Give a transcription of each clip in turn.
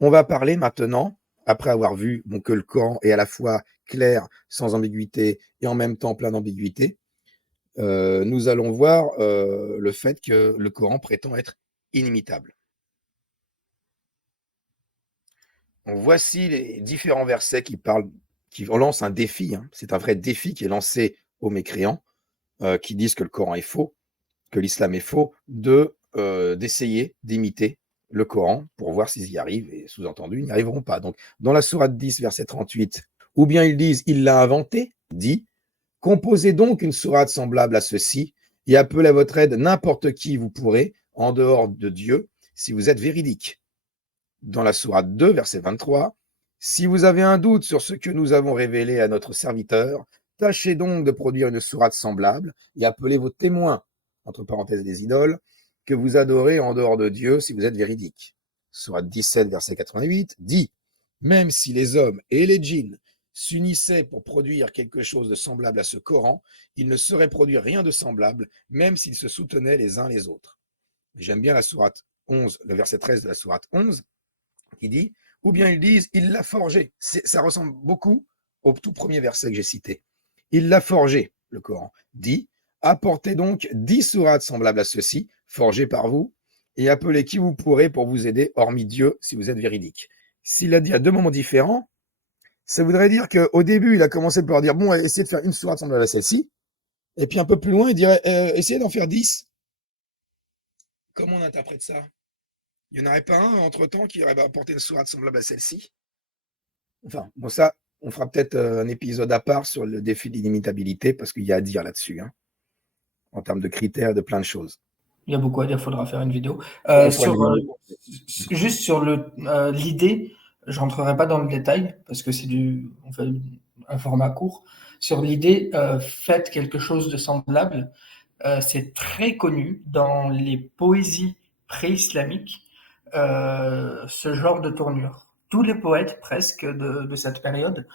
On va parler maintenant, après avoir vu que le Coran est à la fois clair, sans ambiguïté, et en même temps plein d'ambiguïté. Nous allons voir le fait que le Coran prétend être inimitable. Donc, voici les différents versets qui lancent un défi. C'est un vrai défi qui est lancé aux mécréants qui disent que le Coran est faux, que l'islam est faux, d'essayer d'imiter le Coran pour voir s'ils y arrivent, et sous-entendu, ils n'y arriveront pas. Donc, dans la sourate 10, verset 38, ou bien ils disent « il l'a inventé », dit « composez donc une sourate semblable à ceci, et appelez à votre aide n'importe qui vous pourrez, en dehors de Dieu, si vous êtes véridique. » Dans la sourate 2, verset 23, « si vous avez un doute sur ce que nous avons révélé à notre serviteur, tâchez donc de produire une sourate semblable, et appelez vos témoins, entre parenthèses des idoles, que vous adorez en dehors de Dieu si vous êtes véridique. » Sourate 17, verset 88, dit « même si les hommes et les djinns s'unissaient pour produire quelque chose de semblable à ce Coran, ils ne sauraient produire rien de semblable, même s'ils se soutenaient les uns les autres. » J'aime bien la sourate 11, le verset 13 de la sourate 11, qui dit, ou bien ils disent, il l'a forgé. Ça ressemble beaucoup au tout premier verset que j'ai cité. Il l'a forgé, le Coran. Dit, apportez donc 10 sourates semblables à ceci, forgées par vous, et appelez qui vous pourrez pour vous aider, hormis Dieu, si vous êtes véridique. S'il a dit à deux moments différents, ça voudrait dire qu'au début, il a commencé par dire, bon, essayez de faire une sourate semblable à celle-ci, et puis un peu plus loin, il dirait, essayez d'en faire 10. Comment on interprète ça? Il n'y en aurait pas un, entre-temps, qui aurait apporté une sourate semblable à celle-ci? Enfin, bon, ça, on fera peut-être un épisode à part sur le défi de l'inimitabilité, parce qu'il y a à dire là-dessus, en termes de critères, de plein de choses. Il y a beaucoup à dire, il faudra faire une vidéo. Juste sur l'idée, je rentrerai pas dans le détail, parce que on fait un format court. Sur l'idée, faites quelque chose de semblable. C'est très connu dans les poésies pré-islamiques, ce genre de tournure. Tous les poètes presque de cette période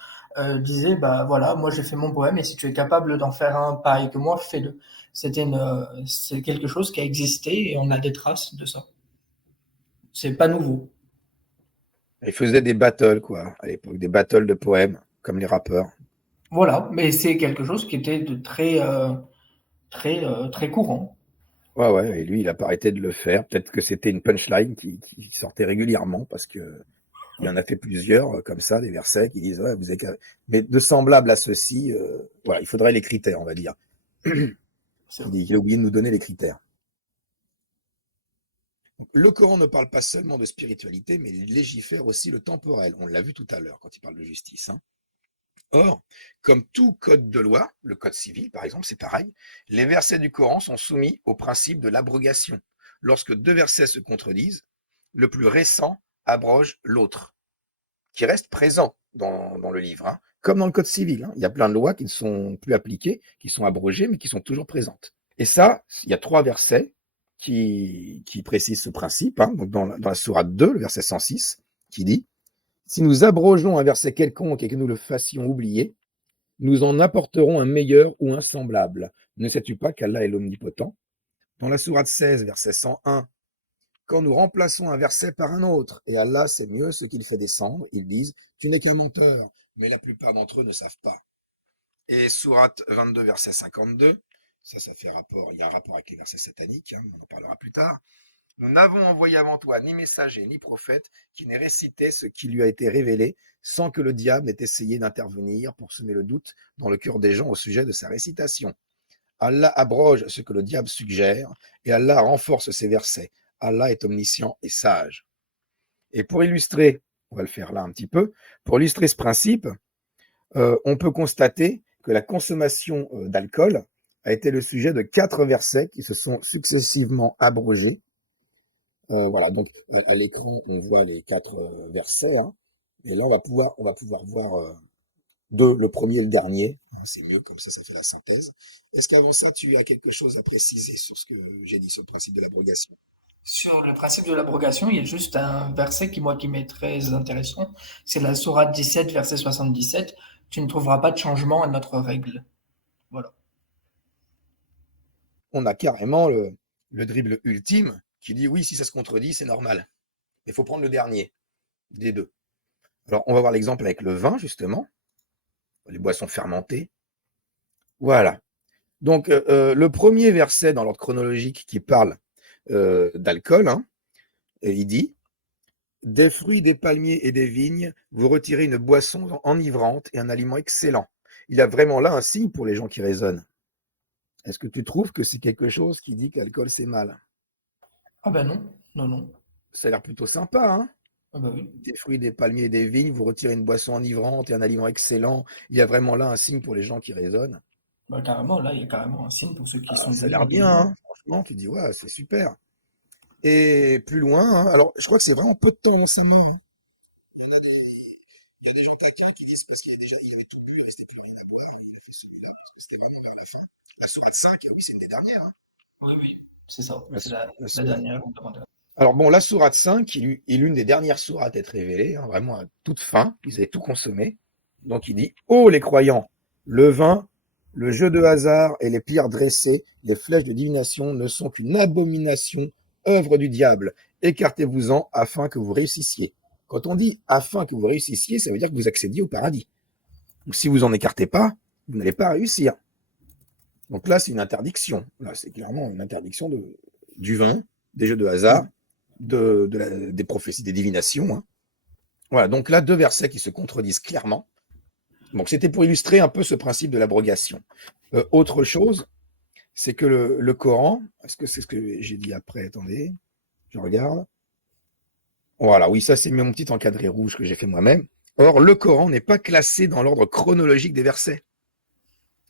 disaient, bah voilà, moi j'ai fait mon poème et si tu es capable d'en faire un pareil que moi, fais-le. C'est quelque chose qui a existé et on a des traces de ça. C'est pas nouveau. Ils faisaient des battles, quoi, à l'époque, des battles de poèmes, comme les rappeurs. Voilà, mais c'est quelque chose qui était de très courant. Ouais, et lui, il n'a pas arrêté de le faire. Peut-être que c'était une punchline qui sortait régulièrement, parce que il en a fait plusieurs, comme ça, des versets qui disent, ouais, vous avez qu'à... Mais de semblable à ceci, voilà, il faudrait les critères, on va dire. Il a oublié de nous donner les critères. Donc, le Coran ne parle pas seulement de spiritualité, mais il légifère aussi le temporel. On l'a vu tout à l'heure quand il parle de justice. Or, comme tout code de loi, le code civil par exemple, c'est pareil, les versets du Coran sont soumis au principe de l'abrogation. Lorsque deux versets se contredisent, le plus récent abroge l'autre, qui reste présent dans le livre, comme dans le code civil. Il y a plein de lois qui ne sont plus appliquées, qui sont abrogées, mais qui sont toujours présentes. Et ça, il y a 3 versets qui précisent ce principe. Donc dans la sourate 2, le verset 106, qui dit « Si nous abrogeons un verset quelconque et que nous le fassions oublier, nous en apporterons un meilleur ou un semblable. Ne sais-tu pas qu'Allah est l'omnipotent ?» Dans la sourate 16, verset 101, quand nous remplaçons un verset par un autre, et Allah sait mieux ce qu'il fait descendre, ils disent « Tu n'es qu'un menteur », mais la plupart d'entre eux ne savent pas. Et sourate 22, verset 52, ça fait rapport, il y a un rapport avec les versets sataniques, on en parlera plus tard. Nous n'avons envoyé avant toi ni messager ni prophète qui n'ait récité ce qui lui a été révélé sans que le diable n'ait essayé d'intervenir pour semer le doute dans le cœur des gens au sujet de sa récitation. Allah abroge ce que le diable suggère et Allah renforce ses versets. Allah est omniscient et sage. Et pour illustrer, on va le faire là un petit peu, pour illustrer ce principe, on peut constater que la consommation d'alcool a été le sujet de 4 versets qui se sont successivement abrogés. Voilà, donc à l'écran, on voit les 4 versets. Et là, on va pouvoir voir le premier et le dernier. C'est mieux, comme ça fait la synthèse. Est-ce qu'avant ça, tu as quelque chose à préciser sur ce que j'ai dit, sur le principe de l'abrogation? Sur le principe de l'abrogation, il y a juste un verset qui m'est très intéressant. C'est la sourate 17, verset 77. Tu ne trouveras pas de changement à notre règle. Voilà. On a carrément le dribble ultime qui dit oui, si ça se contredit, c'est normal. Mais il faut prendre le dernier. des deux. Alors, on va voir l'exemple avec le vin, justement, les boissons fermentées. Voilà. Donc, le premier verset dans l'ordre chronologique qui parle d'alcool, hein, il dit « Des fruits, des palmiers et des vignes, vous retirez une boisson enivrante et un aliment excellent. » Il y a vraiment là un signe pour les gens qui raisonnent. Est-ce que tu trouves que c'est quelque chose qui dit que l'alcool, c'est mal? Ah ben non, non, non. Ça a l'air plutôt sympa, hein? Ah ben oui. Des fruits, des palmiers et des vignes, vous retirez une boisson enivrante et un aliment excellent. Il y a vraiment là un signe pour les gens qui raisonnent. Bah, carrément, là, il y a carrément un signe pour ceux qui sont Ça a doués l'air dans bien, l'aliment. hein? Franchement, tu dis, ouais, c'est super. Et plus loin, hein, alors je crois que c'est vraiment peu de temps avant sa mort, hein. Il y en a des, il y a des gens taquins qui disent parce il avait tout bu, il restait plus rien à boire, il a fait celui-là parce que c'était vraiment vers la fin. La sourate 5, oui, c'est une des dernières, hein. Oui, oui, c'est ça. La, C'est la la sourate. dernière. Avant-dernière. Alors bon, la sourate 5 est l'une des dernières sourates à être révélée, hein, vraiment à toute fin. Ils avaient tout consommé. Donc il dit, ô les croyants, le vin, le jeu de hasard et les pierres dressées, les flèches de divination ne sont qu'une abomination, œuvre du diable. Écartez-vous-en afin que vous réussissiez. Quand on dit afin que vous réussissiez, ça veut dire que vous accédiez au paradis. Donc, si vous en écartez pas, vous n'allez pas réussir. Donc là, c'est une interdiction. Là, c'est clairement une interdiction du vin, des jeux de hasard, des prophéties, des divinations, hein. Voilà, donc là, deux versets qui se contredisent clairement. Donc c'était pour illustrer un peu ce principe de l'abrogation. Autre chose, c'est que le Coran, est-ce que c'est ce que j'ai dit après? Attendez, je regarde. Voilà, oui, ça c'est mon petit encadré rouge que j'ai fait moi-même. Or, le Coran n'est pas classé dans l'ordre chronologique des versets.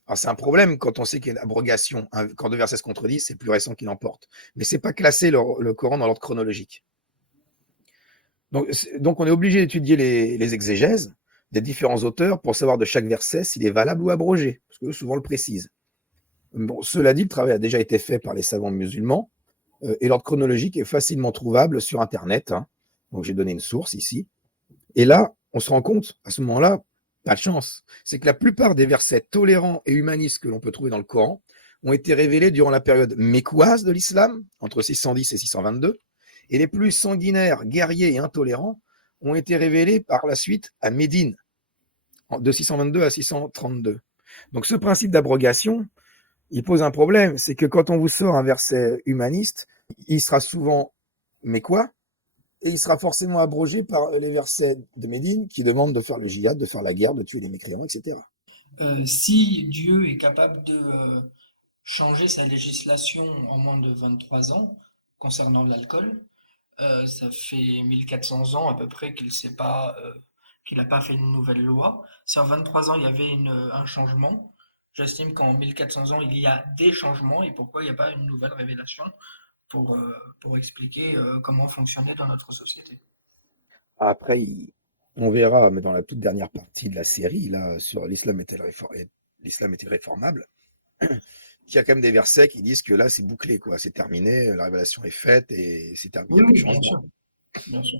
Alors c'est un problème quand on sait qu'il y a une abrogation. Quand deux versets se contredisent, c'est plus récent qui l'emporte. Mais c'est pas classé le Coran dans l'ordre chronologique. Donc on est obligé d'étudier les exégèses des différents auteurs pour savoir de chaque verset s'il est valable ou abrogé, parce que souvent le précise. Bon, cela dit, le travail a déjà été fait par les savants musulmans, et l'ordre chronologique est facilement trouvable sur Internet, hein. Donc j'ai donné une source ici. Et là, on se rend compte, à ce moment-là, pas de chance, c'est que la plupart des versets tolérants et humanistes que l'on peut trouver dans le Coran ont été révélés durant la période mécoise de l'islam, entre 610 et 622, et les plus sanguinaires, guerriers et intolérants ont été révélés par la suite à Médine, de 622 à 632. Donc ce principe d'abrogation, il pose un problème, c'est que quand on vous sort un verset humaniste, il sera souvent mécois, et il sera forcément abrogé par les versets de Médine qui demandent de faire le djihad, de faire la guerre, de tuer les mécréants, etc. Si Dieu est capable de changer sa législation en moins de 23 ans concernant l'alcool, ça fait 1400 ans à peu près qu'il n'a pas fait une nouvelle loi. Si en 23 ans il y avait un changement, j'estime qu'en 1400 ans il y a des changements et pourquoi il n'y a pas une nouvelle révélation pour expliquer comment fonctionner dans notre société. Après, on verra, mais dans la toute dernière partie de la série, là, sur l'islam est-il réformable, qu'il y a quand même des versets qui disent que là, c'est bouclé, quoi, c'est terminé, la révélation est faite et il n'y a plus de Oui, bien changement. sûr. Bien sûr.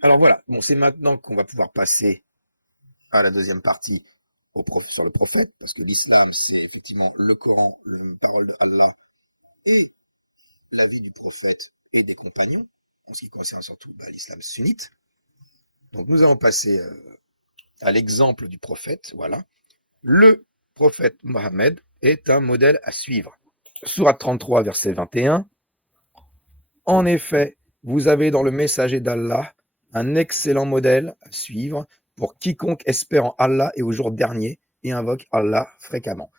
Alors voilà, bon, c'est maintenant qu'on va pouvoir passer à la deuxième partie sur le prophète, parce que l'islam, c'est effectivement le Coran, la parole de Allah et la vie du prophète et des compagnons, en ce qui concerne surtout l'islam sunnite. Donc nous allons passer à l'exemple du prophète. Voilà. Le prophète Mohammed est un modèle à suivre. Sourate 33, verset 21. En effet, vous avez dans le messager d'Allah un excellent modèle à suivre pour quiconque espère en Allah et au jour dernier et invoque Allah fréquemment.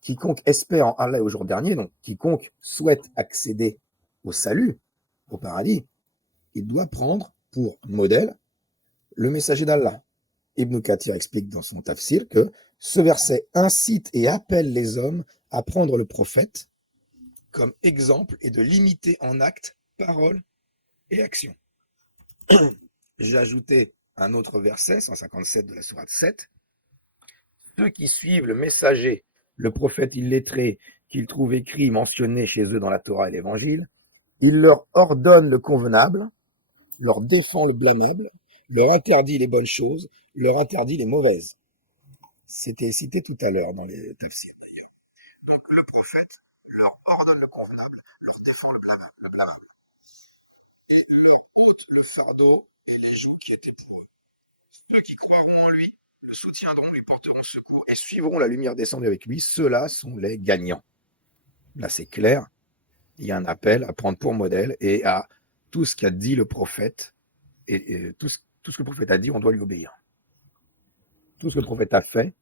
Quiconque espère en Allah et au jour dernier, donc quiconque souhaite accéder au salut, au paradis, il doit prendre pour modèle le messager d'Allah. Ibn Kathir explique dans son tafsir que ce verset incite et appelle les hommes à prendre le prophète comme exemple et de l'imiter en actes, paroles et actions. J'ai ajouté un autre verset, 157 de la sourate 7. Ceux qui suivent le messager, le prophète illettré, qu'ils trouvent écrit, mentionné chez eux dans la Torah et l'Évangile, il leur ordonne le convenable, leur défend le blâmable, leur interdit les bonnes choses, leur interdit les mauvaises. C'était cité tout à l'heure dans les tafsirs d'ailleurs. Donc le prophète leur ordonne le convenable, leur défend le blâmable, et leur ôte le fardeau et les joues qui étaient pour eux. Ceux qui croiront en lui le soutiendront, lui porteront secours et suivront la lumière descendue avec lui. Ceux-là sont les gagnants. Là, c'est clair. Il y a un appel à prendre pour modèle et à tout ce qu'a dit le prophète. Et tout ce que le prophète a dit, on doit lui obéir. Tout ce que le prophète a fait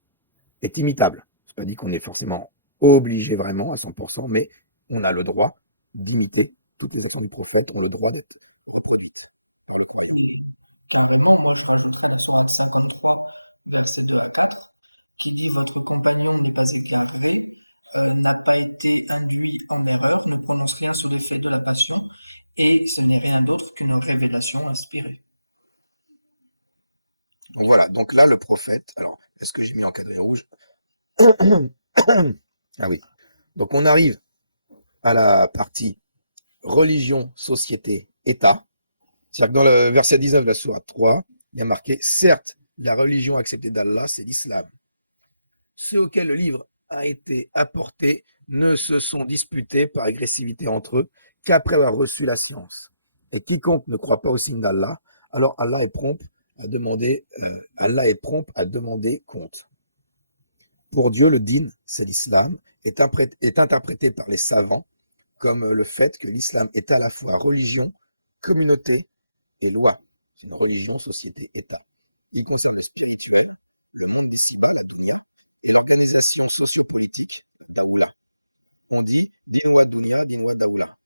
est imitable. Ce n'est pas dit qu'on est forcément obligé vraiment à 100%, mais on a le droit d'imiter toutes les actions du prophète, ont le droit d'être reproduites par le croyant. Et carrément, moi je rajouterais la sourate 53, versets 2 à 4, qui dit: Votre compagnon n'est pas égaré, n'a pas été induit en erreur, ne prononce rien sous l'effet de la passion, et ce n'est rien d'autre qu'une révélation inspirée. Donc voilà, donc là le prophète, alors est-ce que j'ai mis encadré rouge? Ah oui, donc on arrive à la partie religion, société, État. C'est-à-dire que dans le verset 19 de la sourate 3, il y a marqué: certes, la religion acceptée d'Allah, c'est l'islam. Ceux auxquels le livre a été apporté ne se sont disputés par agressivité entre eux qu'après avoir reçu la science. Et quiconque ne croit pas au signe d'Allah, alors Allah est prompt à demander compte. Pour Dieu, le din, c'est l'islam, est interprété par les savants comme le fait que l'islam est à la fois religion, communauté et loi. C'est une religion, société, État. Il concerne le spirituel, le monde d'ici-bas, la dunya, et l'organisation sociopolitique, daoula. On dit dinwa dunya, dinwa daoula.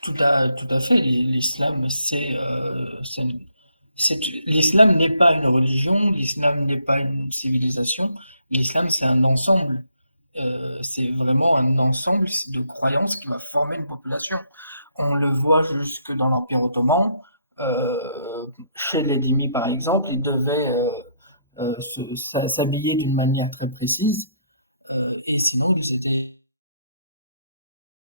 Tout à fait. L'islam, l'islam n'est pas une religion, l'islam n'est pas une civilisation. L'islam, c'est un ensemble. C'est vraiment un ensemble de croyances qui va former une population. On le voit jusque dans l'Empire ottoman. Chez les dhimmis, par exemple, ils devaient s'habiller d'une manière très précise, et sinon ils étaient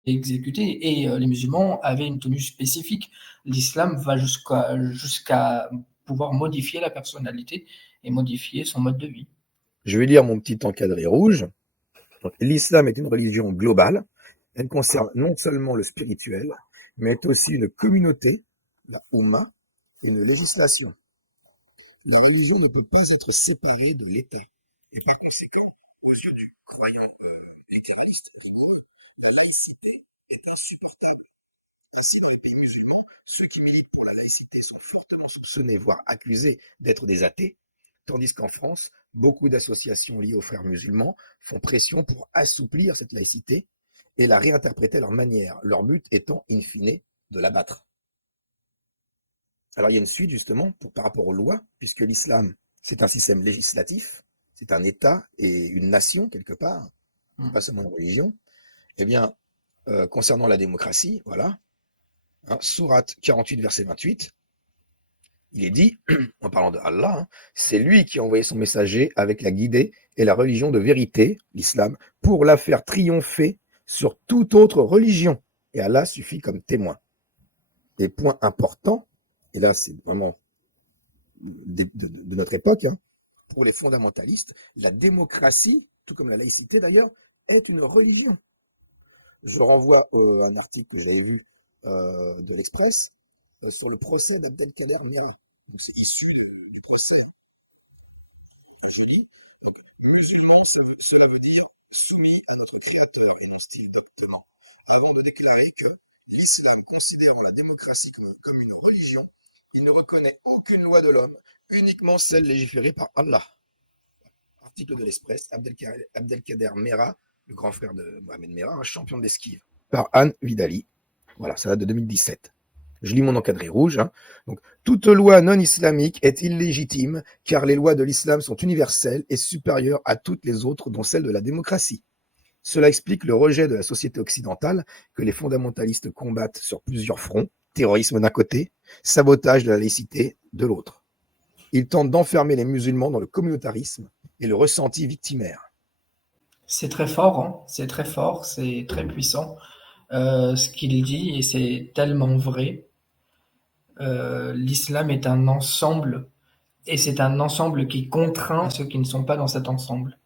exécutés. Et les musulmans avaient une tenue spécifique. L'islam va jusqu'à pouvoir modifier la personnalité et modifier son mode de vie. Je vais lire mon petit encadré rouge. Donc, l'islam est une religion globale. Elle concerne non seulement le spirituel, mais est aussi une communauté, la Ummah, et une législation. La religion ne peut pas être séparée de l'État. Et par conséquent, aux yeux du croyant littéraliste, rigoureux, la laïcité est insupportable. Ainsi, dans les pays musulmans, ceux qui militent pour la laïcité sont fortement soupçonnés, voire accusés d'être des athées, tandis qu'en France, beaucoup d'associations liées aux frères musulmans font pression pour assouplir cette laïcité et la réinterpréter à leur manière, leur but étant, in fine, de l'abattre. Alors, il y a une suite, justement, par rapport aux lois, puisque l'islam, c'est un système législatif, c'est un État et une nation, quelque part, pas seulement une religion. Eh bien, concernant la démocratie, voilà, sourate 48, verset 28, il est dit, en parlant de Allah, c'est lui qui a envoyé son messager avec la guidée et la religion de vérité, l'islam, pour la faire triompher sur toute autre religion. Et Allah suffit comme témoin. Et point important, et là c'est vraiment de notre époque, pour les fondamentalistes, la démocratie, tout comme la laïcité d'ailleurs, est une religion. Je renvoie à un article que j'avais vu de l'Express sur le procès d'Abdelkader Mera. Donc c'est issu du procès. Je lis. Donc, musulman, cela veut dire soumis à notre créateur et non style doctement. Avant de déclarer que l'islam, considérant la démocratie comme une religion, il ne reconnaît aucune loi de l'homme, uniquement celle légiférée par Allah. Article de l'Express, Abdelkader Mera, le grand frère de Mohamed Merah, un champion de l'esquive, par Anne Vidali. Voilà, ça date de 2017. Je lis mon encadré rouge. Donc, toute loi non islamique est illégitime, car les lois de l'islam sont universelles et supérieures à toutes les autres, dont celle de la démocratie. Cela explique le rejet de la société occidentale que les fondamentalistes combattent sur plusieurs fronts, terrorisme d'un côté, sabotage de la laïcité de l'autre. Ils tentent d'enfermer les musulmans dans le communautarisme et le ressenti victimaire. C'est très fort, c'est très fort, c'est très puissant ce qu'il dit, et c'est tellement vrai. L'islam est un ensemble, et c'est un ensemble qui contraint ceux qui ne sont pas dans cet ensemble.